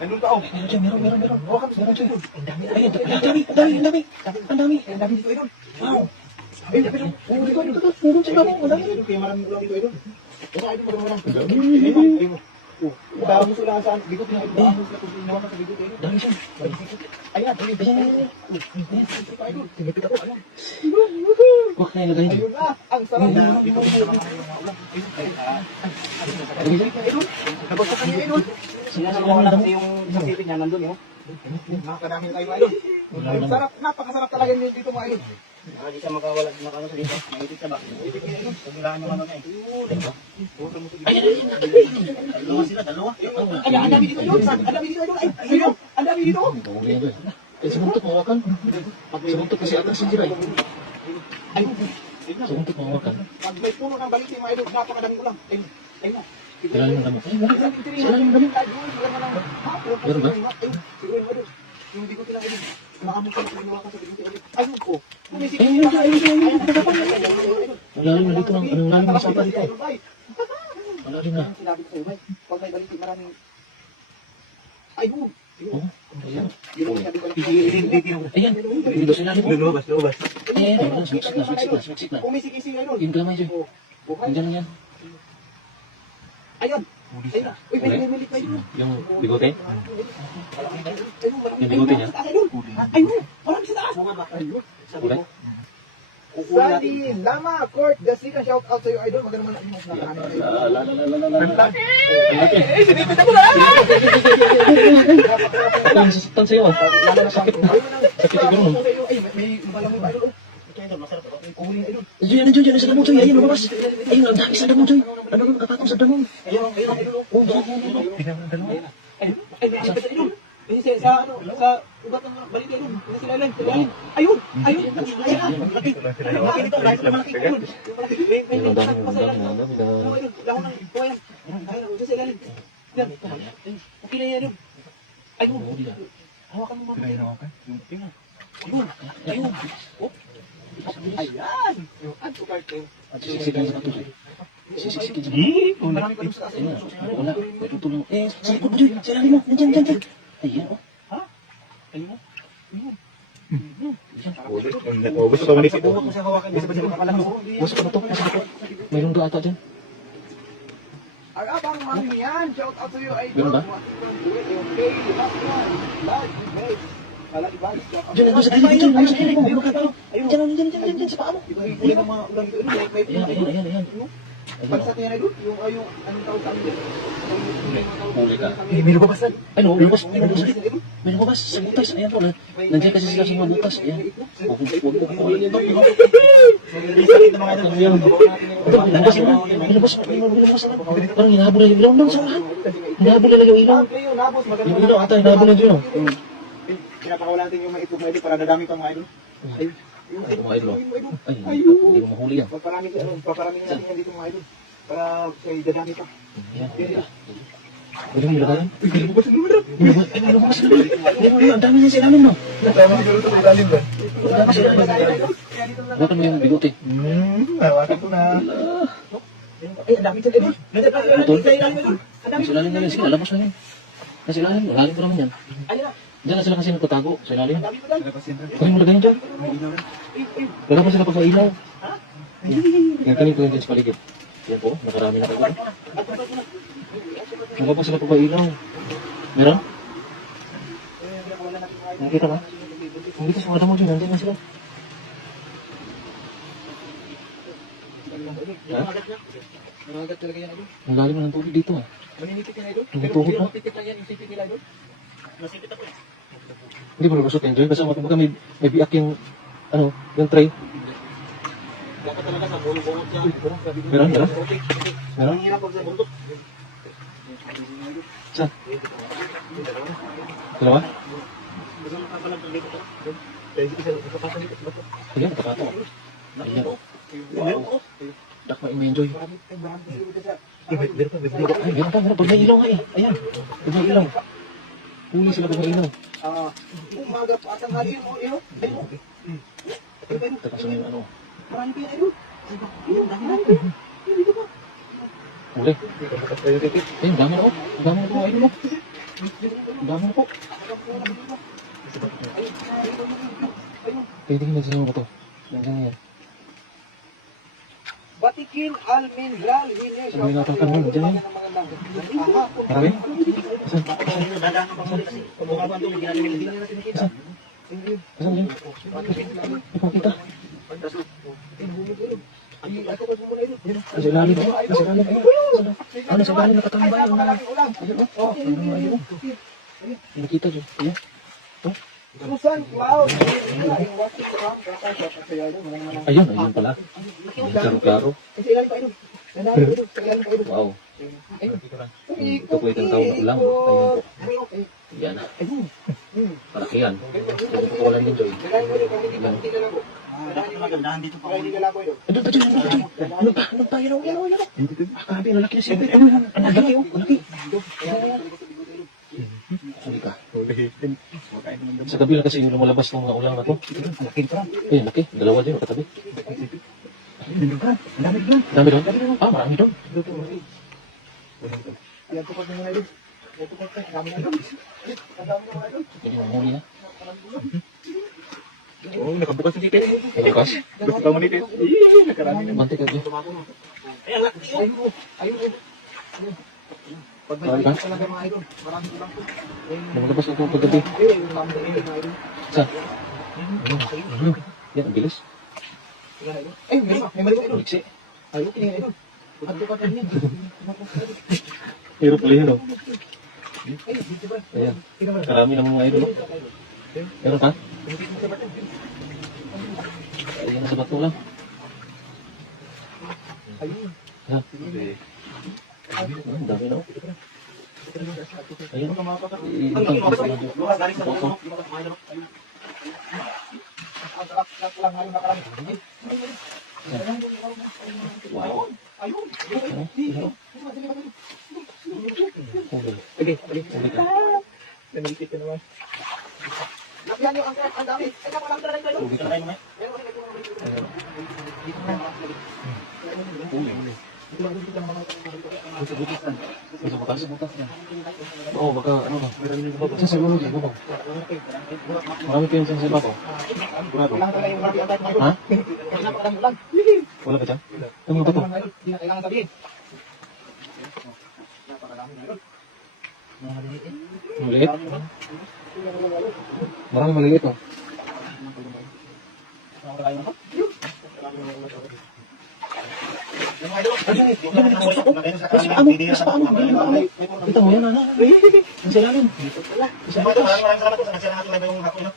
Nandun ka, oh. Meron dyan, meron. Hawakan mo, meron dyan. Ang dami. Ayun, ang dami. Ang dami dito, idol. Wow. Ayun, idol. Meron sa kamo, ang dami. Idol, kaya maraming ulam dito, idol. Baka, idol, ayun. Dahil mo sila saan, bigot na, idol. Dahil mo sila kung sinawa ka sa bigot, idol. Dami siya. Ayan. Tinipid ako, ayan. Wak na ilagay dyan. Ayun na, ang sarap na. Idol, nabagsakan niya, idol. Sinasalaman na damo. Yung isang sipit niya, nandun, yun. Nakakadami tayo, idol. Ang sarap, napakasarap talaga yun dito, mga idol. Hindi siya makawala ng ano sa dito. Maitit siya ba? Ipit niya, idol. Pagbilaan yung ano niya eh. Ayun. Dalawa sila, dalawa. Ay, ang dami dito, idol. Ang dami dito, idol. Ay, ayun, ang dami dito. Tawagin yan, eh, sabuntot mawakan. Sabuntot kasi atas si Jiray. Ayun. Sabuntot mawakan. Pag may puno ng balik mga idol, napakadami ulam. Ayun, ayun na. Ilalim ng damo. Ilalim ng damo. Meron ba? Yung bigot nila, idol. Makamot ka na sa bigot nila. Ayun po. Ayun. Malalim na dito ng, anong lalim ng sapa dito. Malalim na. Sinabi ko sa'yo, bay. Pag may balik, maraming... Ayun. Oh, ayan. Ayan. Ayan. Dito sinalim mo. Lumabas. Ayan. Sumiksik na. Umisik-isik, idol. Yung gamay dyan. Nandiyan lang yan. Ayun. Ayun na. Uy, may milit na yun. Yung bigote. Yung bigote niya? Ayun. Marami sa taas. Ayun. Sabi Okay. ko. Sunny Lama Court, the secret shout out sa'yo, idol. Maganda naman ang nakakanin sa'yo. Sinipit ako na! Ang sasaktan sa'yo ah. Sakit na. Sakit siguro no. Ay, may mabalang mo ba, idol? Kuhuling, idol. Diyan sa damo, Joy. Ayun, lumabas. Ayun, ang dami sa damo, Joy. Ano ba nakapatong sa damo? Ayun, idol. Oh, damo. Ay, may sakit, idol. Kasi sa ugat ng balik, idol. Kasi sila lang. Ayun. Malaki. Malaki nito. Kahit na malaki, idol. May sakit pa sa ilalim. Oo, idol. Dahon ng buhayan. Ayun, sa ilalim. Yan. Okay na yan, idol. Ayun. Hawakan mo mga idol. Ayun. Oh. Ayan. Add to cart, eh. Sisikin sa kato, Joy. Sisikin sa kato. Marami pa doon sa asin. Wala. May tutulong. Sa likod mo, Joy. Sa ilalim mo. Nandiyan. Ayan, oh. Ayun. Gusto ko manipit. Buwag mo siya hawakan. Gusto ba siya makalang mo? Masuk na to. Mayroong doon ata dyan. Abang Mamiyan, shout out to you, idol. Meron ba? Okay, last one. Bag, guys. Kala ibalik. Diyan, nandun sa gilid, Joy. Nandun sa gilid mo. Bulukat mo. Diyan, sa paa mo. Iba-iba ng mga ulam dito. May Ayan. Bansa niya na doon, yung anong tawag sa amin. Huli ka. May lubabasan. Ay, no, lumabas. May lumabas sa butas. Ayan po. Nandiyan kasi sila sa mga butas. Ayan. Huwag mo kawalan yan. May lumabas. Parang hinahabol na yung ilaw. Doon sa unahan. Hinahabol na yung ilaw. Yung ilaw ata, hinahabol na yun. Pinapakawalan natin yung mga itlog na idol para dadami pang mga idol. Ayun. Ay, mga idol. Ay, Ayun. hindi mo mahuli yan. Paparami natin yan dito mga idol. Para kay dadami pa. Ayan. Pwede mo ilagay yan? May lumabas na naman. Ay, may lumabas na naman. Ang dami niya sa ilalim, no? Tama siguro ito sa ilalim ba? Ang dami sa ilalim. Bukan mo yung bigote. Hawakan ko na. Ay, ang dami sa ilalim. Putol? Sa ilalim idol. Ang dami Sa ilalim na yan. Sige, lalabas na yan. Nasa ilalim, lalim ko naman yan. Ayun na. Diyan na sila kasi nagtatago sa ilalim. Ang dami pa dyan. Pwede mo lagay yan dyan. Lalabas sila pag sa ilaw. Yan, kanin ko yan dyan sa paligid. Yan po, nakarami na kayo. Lalabas sila pag sa ilaw. Meron? Nakikita ba? Hindi kasi mga damo dyan, nandiyan na sila. Ha? Naragat talaga yan idol. Ang lalim na ng tubig dito ah. Maninipit yan idol. Tumutuhod na. Mapipit lang yan yung sipit nila idol. Hindi mo nalusot yan, Joy. Basta baka may biak yung, yung tray. Dapat talaga sa bulong-bulong siya. Meron? Ang hirap pag sa buntot. Saan? Dalawa? Gusto mo kapalang pag dito. Ayan, nakapato. Ayan. Wow. Dakma in-enjoy. Ay, meron pa. Pag may ilaw nga eh. Ayan. Pag may ilaw. Huli sila pag may ilaw. Umaga pa at ang hali mo, iyo. Ayun. Tapos na yung ano. Marami pa yan, ayun. Ayun, dami. Dito pa. Huli. Ayun, dami na oh. Ang dami na mga ilaw. Ang dami na po. Pwede na sa mga to. Nandiyan na yan. Batikin Almendral Hines. Ano yung natakan mo? Diyan yan. Marami? Asan? Dadaan pa muli kasi. Bumaba doon, hindi natin nakikita. Asan yan? Ipakita. Nasa ilalim ba? Nasa ilalim. Ayun. Nasa ilalim nakatambay. Ayun. Ayun. Nakita dyan. Ayan. Susan Cloud. Ayun. Ayun pala. Klaro-klaro. Wow. Ito po itong tawag na ulam. Ayun. Yan. Malaki yan. Ito po wala din, Joy. Yan. Magandahan dito pa. Ano ba dyan? Ano pa? Yun. Grabe, ang laki na siya. Ang laki, oh. Ang laki. Huli ka. Sa gabi lang kasi yung lumalabas ng mga ulang na to. Ayun, laki. Dalawa din, makatabi. Dami doon? Ah, marami doon. Jadi mamuli na. Oo, nakabukas na dito. Bukas. Gusto ka mo dito. Nakarami na. Mantik aja. Marami ka? Lumalabas ako paggabi. Saan? Yan, ang bilis. Uliksi. Hirap pala yun, oh. Ayan. Karami ng mga idol, oh. Meron ka? Ayan, sa bato lang. Ayan. Ang dami na, oh. Ayan. Ibutang ko sa mga bato. Wow. Okay. Nanilipit ka naman. Yan yung ang dami. Ay, naku lang talaga kayo. Sa butas? Oo, baka ano ba? Sa siguro, siguro. Marami kayo sa bato. Sigurado. Ha? Wala ba dyan? Ano mga bato? Hindi na kailangan sabihin. Maliit? Marami maliit, oh. Kita mo yan, ano? Ang silalim. Maraming salamat po sa nagsira natin yung hapon.